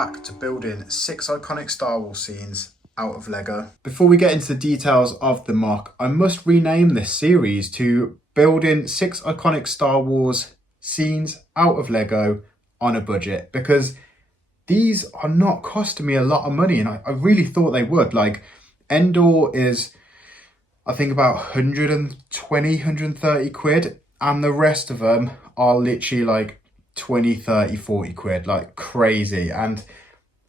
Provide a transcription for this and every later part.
back to building 6 iconic Star Wars scenes out of Lego. Before we get into the details of the mock, I must rename this series to building 6 iconic Star Wars scenes out of Lego on a budget, because these are not costing me a lot of money, and I really thought they would. Like, Endor is, I think, about 120, 130 quid, and the rest of them are literally like 20, 30, 40 quid, like crazy. And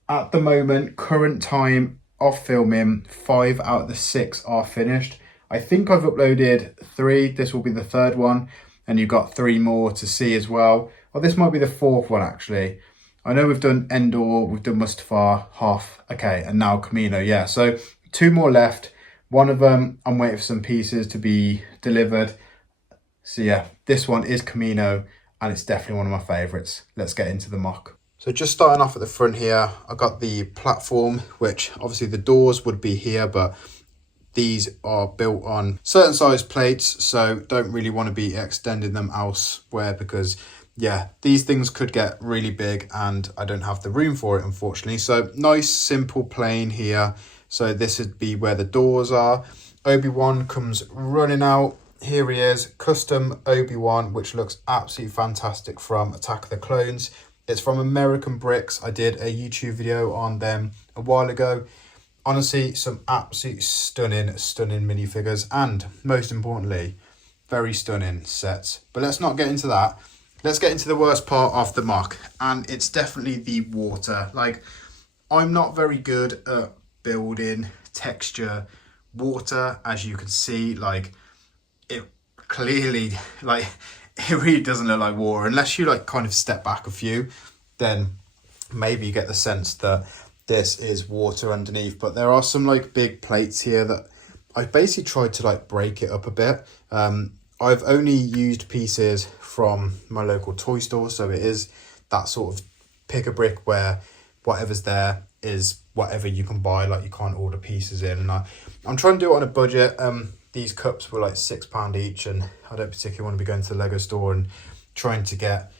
at the moment, current time of filming, 5 out of the 6 are finished. I think I've uploaded 3. This will be the 3rd one, and you've got 3 more to see as well. Or this might be the 4th one, actually. I know we've done Endor, we've done Mustafar, Hoth, okay, and now Kamino, yeah. So 2 more left. One of them, I'm waiting for some pieces to be delivered. So yeah, this one is Kamino, and it's definitely one of my favourites. Let's get into the mock. So just starting off at the front here, I got the platform, which obviously the doors would be here, but these are built on certain size plates, so don't really want to be extending them elsewhere, because yeah, these things could get really big and I don't have the room for it, unfortunately. So nice, simple, plain here. So this would be where the doors are. Obi-Wan comes running out. Here he is, custom Obi-Wan, which looks absolutely fantastic from Attack of the Clones. It's from American Bricks. I did a YouTube video on them a while ago. Honestly, some absolutely stunning minifigures, and most importantly, very stunning sets. But let's not get into that. Let's get into the worst part of the mock, and it's definitely the water. Like, I'm not very good at building texture water, as you can see. Like, it clearly, like, it really doesn't look like water unless you like kind of step back a few. Then maybe you get the sense that this is water underneath. But there are some like big plates here that I basically tried to like break it up a bit. I've only used pieces from my local toy store, so it is that sort of pick a brick where whatever's there is whatever you can buy. Like, you can't order pieces in, and I'm trying to do it on a budget. These cups were like £6 each, and I don't particularly want to be going to the Lego store and trying to get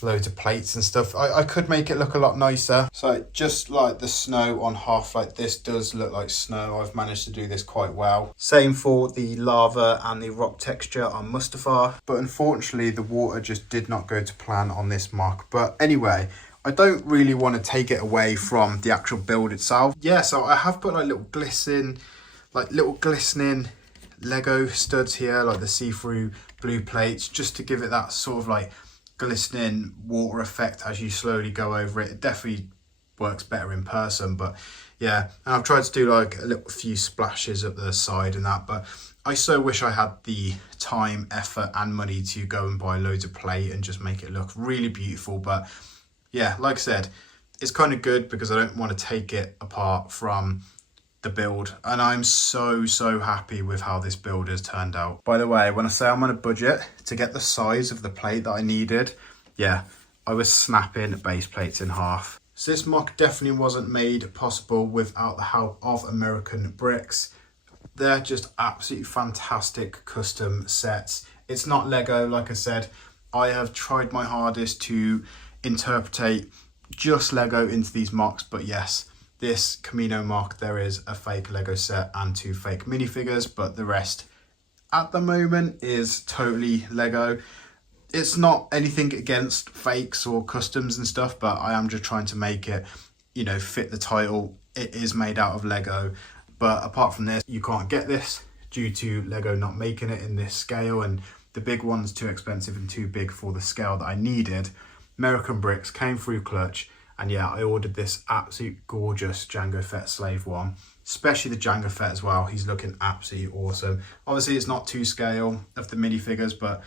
loads of plates and stuff. I could make it look a lot nicer. So just like the snow on Hoth, like this does look like snow. I've managed to do this quite well. Same for the lava and the rock texture on Mustafar, but unfortunately the water just did not go to plan on this mock. But anyway, I don't really want to take it away from the actual build itself. Yeah, so I have put like little glistening Lego studs here, like the see-through blue plates, just to give it that sort of like glistening water effect as you slowly go over it. It definitely works better in person, but yeah. And I've tried to do like a little few splashes up the side and that, but I so wish I had the time, effort and money to go and buy loads of plate and just make it look really beautiful. But yeah, like I said, it's kind of good because I don't want to take it apart from the build, and I'm so happy with how this build has turned out. By the way, when I say I'm on a budget, to get the size of the plate that I needed, yeah, I was snapping base plates in half. So this mock definitely wasn't made possible without the help of American Bricks. They're just absolutely fantastic custom sets. It's not Lego, like I said. I have tried my hardest to interpretate just Lego into these mocks, but yes, this Kamino mock, there is a fake Lego set and 2 fake minifigures, but the rest at the moment is totally Lego. It's not anything against fakes or customs and stuff, but I am just trying to make it, you know, fit the title. It is made out of Lego, but apart from this, you can't get this due to Lego not making it in this scale, and the big one's too expensive and too big for the scale that I needed. American Bricks came through clutch. And yeah, I ordered this absolute gorgeous Jango Fett slave one, especially the Jango Fett as well. He's looking absolutely awesome. Obviously, it's not to scale of the minifigures, but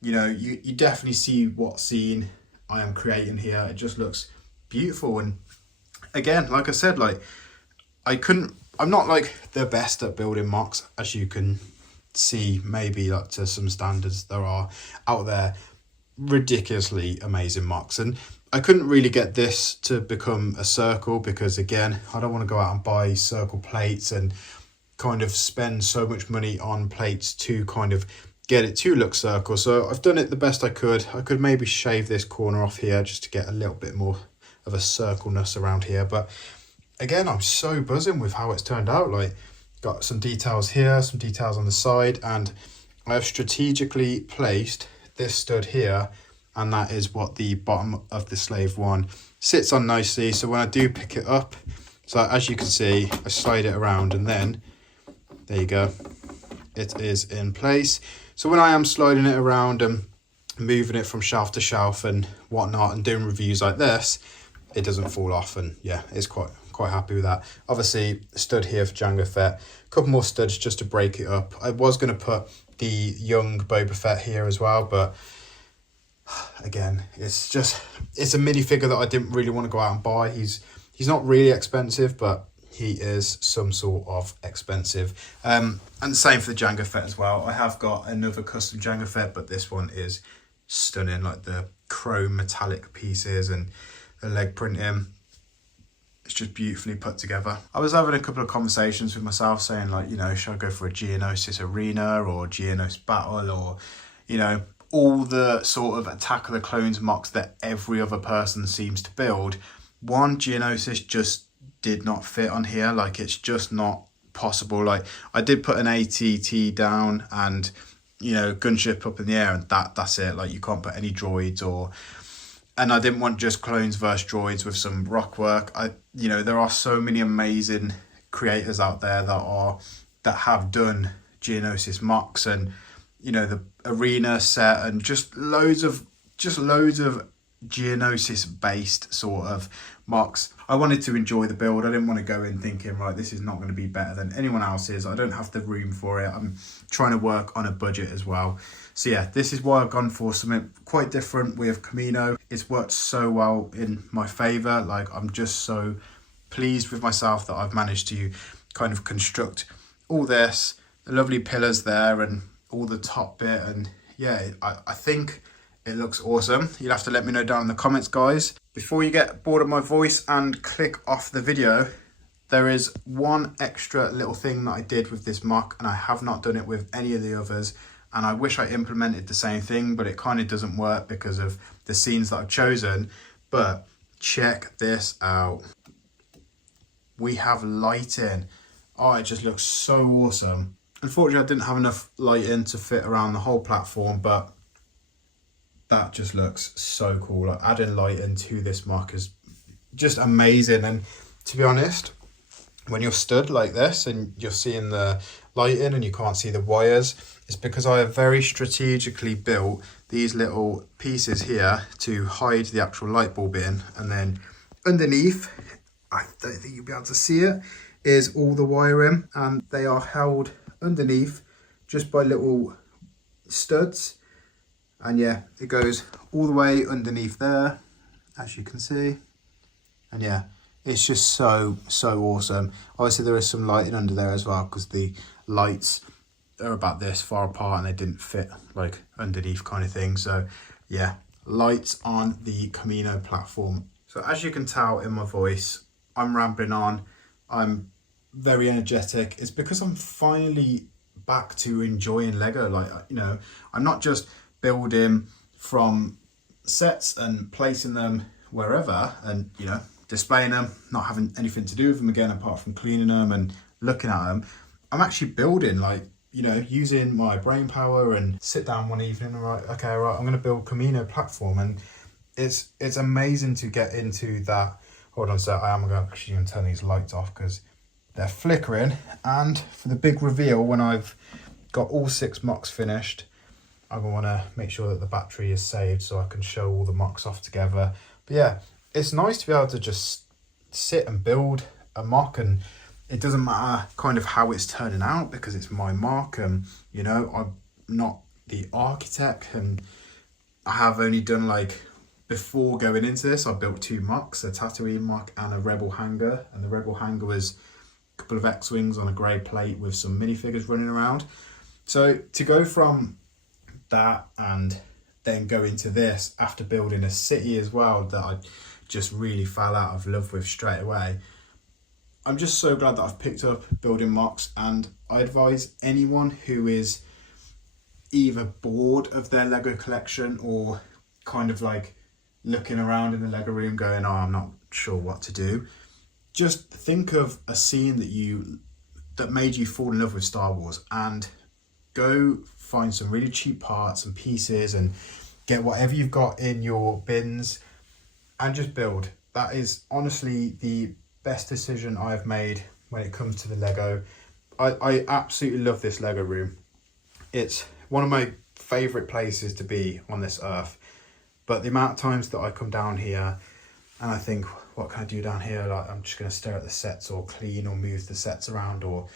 you know, you definitely see what scene I am creating here. It just looks beautiful. And again, like I said, like I'm not like the best at building mocks, as you can see, maybe like to some standards there are out there. Ridiculously amazing mocks, and I couldn't really get this to become a circle because, again, I don't want to go out and buy circle plates and kind of spend so much money on plates to kind of get it to look circle. So I've done it the best I could. I could maybe shave this corner off here just to get a little bit more of a circleness around here. But again, I'm so buzzing with how it's turned out. Like, got some details here, some details on the side, and I have strategically placed this stud here, and that is what the bottom of the Slave 1 sits on nicely. So when I do pick it up, so as you can see, I slide it around, and then there you go, it is in place. So when I am sliding it around and moving it from shelf to shelf and whatnot and doing reviews like this, it doesn't fall off, and yeah, it's quite happy with that. Obviously, stud here for Jango Fett, a couple more studs just to break it up. I was going to put the young Boba Fett here as well, but again, it's a minifigure that I didn't really want to go out and buy. He's not really expensive, but he is some sort of expensive. And the same for the Jango Fett as well. I have got another custom Jango Fett, but this one is stunning, like the chrome metallic pieces and the leg printing. It's just beautifully put together. I was having a couple of conversations with myself saying, like, you know, should I go for a Geonosis Arena or Geonosis Battle, or, you know, all the sort of Attack of the Clones mocks that every other person seems to build. One, Geonosis just did not fit on here. Like, it's just not possible. Like, I did put an ATT down and, you know, gunship up in the air, and that's it. Like, you can't put any droids, or... And I didn't want just clones versus droids with some rock work. You know, there are so many amazing creators out there that have done Geonosis mocks, and, you know, the arena set, and just loads of Geonosis based sort of mocks. I wanted to enjoy the build. I didn't want to go in thinking, right, this is not going to be better than anyone else's. I don't have the room for it. I'm trying to work on a budget as well. So yeah, this is why I've gone for something quite different with Kamino. It's worked so well in my favour. Like, I'm just so pleased with myself that I've managed to kind of construct all this, the lovely pillars there and all the top bit. And yeah, I think it looks awesome. You'll have to let me know down in the comments, guys. Before you get bored of my voice and click off the video, there is one extra little thing that I did with this mock, and I have not done it with any of the others. And I wish I implemented the same thing, but it kind of doesn't work because of the scenes that I've chosen. But check this out. We have lighting. Oh, it just looks so awesome. Unfortunately, I didn't have enough lighting to fit around the whole platform, but that just looks so cool. Like, adding lighting to this mock is just amazing. And to be honest, when you're stood like this and you're seeing the lighting and you can't see the wires, it's because I have very strategically built these little pieces here to hide the actual light bulb in, and then underneath, I don't think you'll be able to see it, is all the wiring, and they are held underneath just by little studs. And yeah, it goes all the way underneath there, as you can see. And yeah, it's just so awesome. Obviously there is some lighting under there as well, because the lights are about this far apart and they didn't fit like underneath kind of thing. So yeah, lights on the Kamino platform. So as you can tell in my voice, I'm rambling on. I'm very energetic. It's because I'm finally back to enjoying Lego. Like, you know, I'm not just building from sets and placing them wherever and, you know, displaying them, not having anything to do with them again apart from cleaning them and looking at them. I'm actually building, like, you know, using my brain power, and sit down one evening and I'm going to build Kamino platform. And it's amazing to get into that. Hold on a sec, I am actually going to turn these lights off because they're flickering. And for the big reveal, when I've got all 6 mocks finished, I want to make sure that the battery is saved so I can show all the mocks off together. But yeah, it's nice to be able to just sit and build a mock, and it doesn't matter kind of how it's turning out because it's my mock, and, you know, I'm not the architect, and I have only done, like, before going into this, I built 2 mocks, a Tatooine mock and a Rebel hangar, and the Rebel hangar was a couple of X-Wings on a grey plate with some minifigures running around. So to go from that and then go into this after building a city as well that I just really fell out of love with straight away, I'm just so glad that I've picked up building mocks. And I advise anyone who is either bored of their Lego collection or kind of like looking around in the Lego room going, oh, I'm not sure what to do. Just think of a scene that made you fall in love with Star Wars, and go find some really cheap parts and pieces and get whatever you've got in your bins and just build. That is honestly the best decision I've made when it comes to the Lego. I absolutely love this Lego room. It's one of my favourite places to be on this earth. But the amount of times that I come down here and I think, what can I do down here? Like, I'm just going to stare at the sets or clean or move the sets around or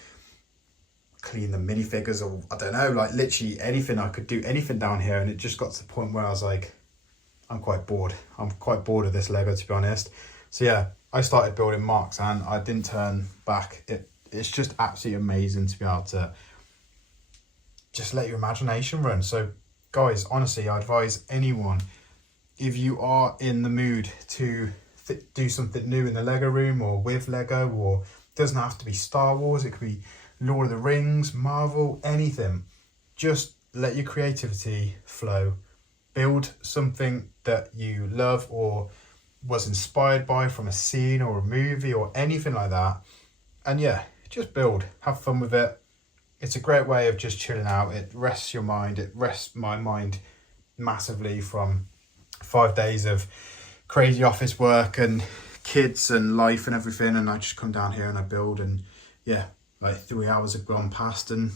clean the minifigures, or I don't know, like literally anything. I could do anything down here, and it just got to the point where I was like, I'm quite bored. I'm quite bored of this Lego, to be honest. So yeah, I started building Marks and I didn't turn back. It's just absolutely amazing to be able to just let your imagination run. So guys, honestly, I advise anyone, if you are in the mood to do something new in the Lego room or with Lego, or it doesn't have to be Star Wars, it could be Lord of the Rings, Marvel, anything. Just let your creativity flow. Build something that you love or was inspired by from a scene or a movie or anything like that. And yeah, just build, have fun with it. It's a great way of just chilling out. It rests your mind. It rests my mind massively from 5 days of crazy office work and kids and life and everything. And I just come down here and I build, and yeah, like 3 hours have gone past and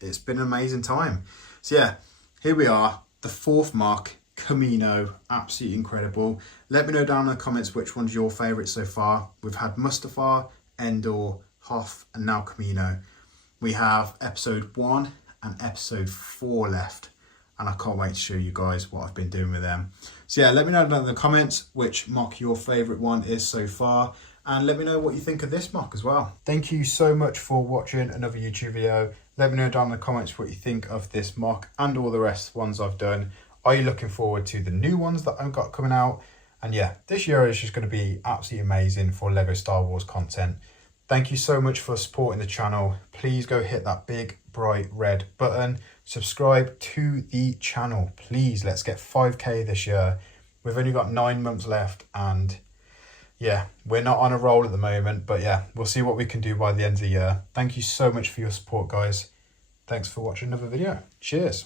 it's been an amazing time. So yeah, here we are, the 4th Mark, Kamino, absolutely incredible. Let me know down in the comments which one's your favourite so far. We've had Mustafar, Endor, Hoth, and now Kamino. We have episode 1 and episode 4 left, and I can't wait to show you guys what I've been doing with them. So yeah, let me know down in the comments which mock your favourite one is so far, and let me know what you think of this mock as well. Thank you so much for watching another YouTube video. Let me know down in the comments what you think of this mock and all the rest of the ones I've done. Are you looking forward to the new ones that I've got coming out? And yeah, this year is just going to be absolutely amazing for Lego Star Wars content. Thank you so much for supporting the channel. Please go hit that big bright red button. Subscribe to the channel, please. Let's get 5k this year. We've only got 9 months left, and yeah, we're not on a roll at the moment, but yeah, we'll see what we can do by the end of the year. Thank you so much for your support, guys. Thanks for watching another video. Cheers.